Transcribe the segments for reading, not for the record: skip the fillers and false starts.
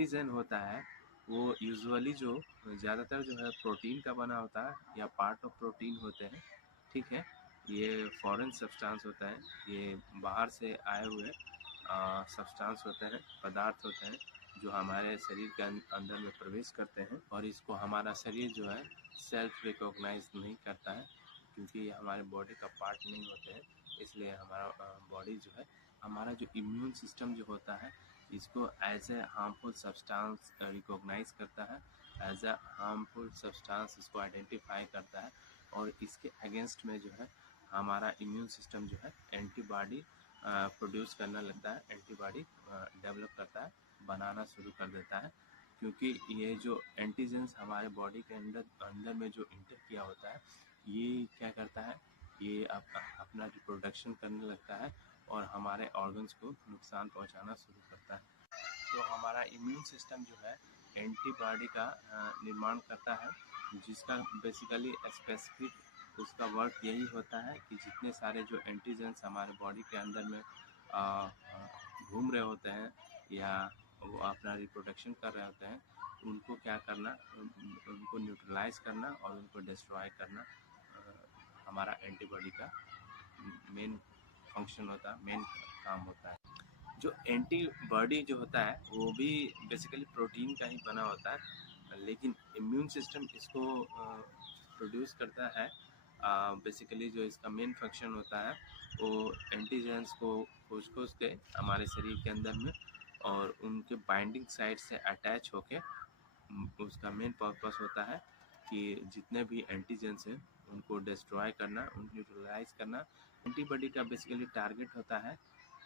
Antigen होता है वो यूजुअली जो ज़्यादातर जो है प्रोटीन का बना होता है या पार्ट ऑफ प्रोटीन होते हैं, ठीक है। ये फॉरेन सब्सटेंस होता है, ये बाहर से आए हुए सब्सटेंस होते हैं, पदार्थ होते हैं जो हमारे शरीर के अंदर में प्रवेश करते हैं और इसको हमारा शरीर जो है सेल्फ रिकॉग्नाइज नहीं करता है, क्योंकि ये हमारे बॉडी का पार्ट नहीं होते हैं। इसलिए हमारा बॉडी जो है, हमारा जो इम्यून सिस्टम जो होता है, इसको as a harmful substance recognise करता है, एज ए हार्मफुल सब्सटेंस इसको आइडेंटिफाई करता है और इसके अगेंस्ट में जो है हमारा इम्यून सिस्टम जो है एंटीबॉडी प्रोड्यूस करने लगता है, एंटीबॉडी डेवलप करता है, बनाना शुरू कर देता है। क्योंकि ये जो एंटीजेंस हमारे बॉडी के अंदर में जो इंटर किया होता है, ये क्या करता है, ये अपना रिप्रोडक्शन करने लगता है और हमारे ऑर्गन्स को नुकसान पहुंचाना शुरू करता है। तो हमारा इम्यून सिस्टम जो है एंटीबॉडी का निर्माण करता है, जिसका बेसिकली स्पेसिफिक उसका वर्क यही होता है कि जितने सारे जो एंटीजेंस हमारे बॉडी के अंदर में घूम रहे होते हैं या वो अपना रिप्रोडक्शन कर रहे होते हैं, उनको क्या करना, उनको न्यूट्रलाइज करना और उनको डिस्ट्रॉय करना हमारा एंटीबॉडी का मेन फंक्शन होता है, मेन काम होता है। जो एंटीबॉडी जो होता है वो भी बेसिकली प्रोटीन का ही बना होता है, लेकिन इम्यून सिस्टम इसको प्रोड्यूस करता है। बेसिकली जो इसका मेन फंक्शन होता है वो एंटीजेंस को खोज के हमारे शरीर के अंदर में और उनके बाइंडिंग साइट से अटैच होके उसका मेन पर्पस होता है कि जितने भी एंटीजेंस हैं उनको डिस्ट्रॉय करना, उनको न्यूट्रलाइज करना। एंटीबॉडी का बेसिकली टारगेट होता है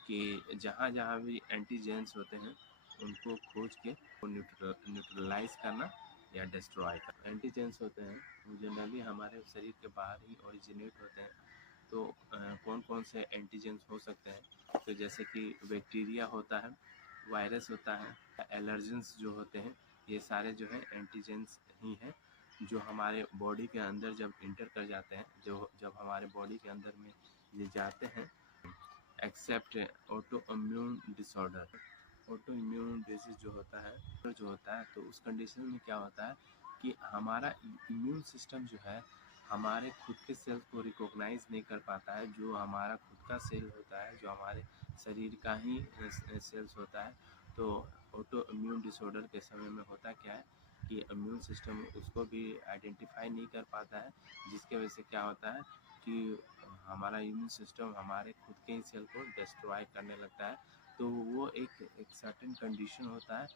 कि जहाँ जहाँ भी एंटीजेंस होते हैं उनको खोज के न्यूट्रलाइज करना या डिस्ट्रॉय करना। एंटीजेंस होते हैं वो जनरली हमारे शरीर के बाहर ही ओरिजिनेट होते हैं। तो कौन कौन से एंटीजेंस हो सकते हैं, तो जैसे कि बैक्टीरिया होता है, वायरस होता है, एलर्जेंस जो होते हैं, ये सारे जो है एंटीजेंस ही हैं जो हमारे बॉडी के अंदर जब इंटर कर जाते हैं, जब हमारे बॉडी के अंदर में ये जाते हैं। Except autoimmune disorder, autoimmune disease जो होता है तो उस कंडीशन में क्या होता है कि हमारा इम्यून सिस्टम जो है हमारे खुद के सेल को रिकॉग्नाइज नहीं कर पाता है। जो हमारा खुद का सेल होता है, जो हमारे शरीर का ही सेल्स होता है, तो ऑटो इम्यून डिसऑर्डर के समय में होता क्या है कि इम्यून सिस्टम उसको भी आइडेंटिफाई नहीं कर पाता है, जिसके वजह से क्या होता है कि हमारा इम्यून सिस्टम हमारे खुद के ही सेल को डिस्ट्रॉय करने लगता है। तो वो एक सर्टेन कंडीशन होता है,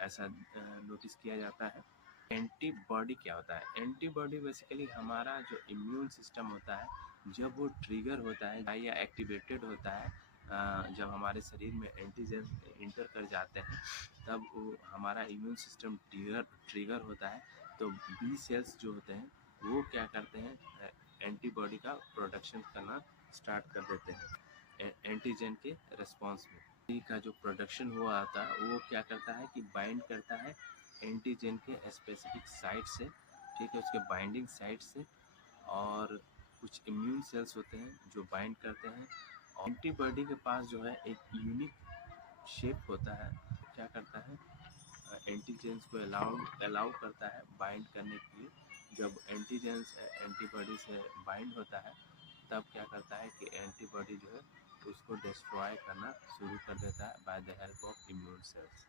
ऐसा नोटिस किया जाता है। एंटीबॉडी क्या होता है? एंटीबॉडी बेसिकली हमारा जो इम्यून सिस्टम होता है, जब वो ट्रिगर होता है या एक्टिवेटेड होता है, जब हमारे शरीर में एंटीजन इंटर कर जाते हैं, तब वो हमारा इम्यून सिस्टम ट्रिगर होता है। तो बी सेल्स जो होते हैं वो क्या करते हैं, एंटीबॉडी का प्रोडक्शन करना स्टार्ट कर देते हैं एंटीजन के रिस्पॉन्स में। बी का जो प्रोडक्शन हुआ था वो क्या करता है कि बाइंड करता है एंटीजन के स्पेसिफिक साइट से, ठीक है, उसके बाइंडिंग साइट से, और कुछ इम्यून सेल्स होते हैं जो बाइंड करते हैं। एंटीबॉडी के पास जो है एक यूनिक शेप होता है, क्या करता है, एंटीजेंस को अलाउ करता है बाइंड करने के लिए। जब एंटीजेंस एंटीबॉडी से बाइंड होता है, तब क्या करता है कि एंटीबॉडी जो है उसको डिस्ट्रॉय करना शुरू कर देता है by the help of immune cells.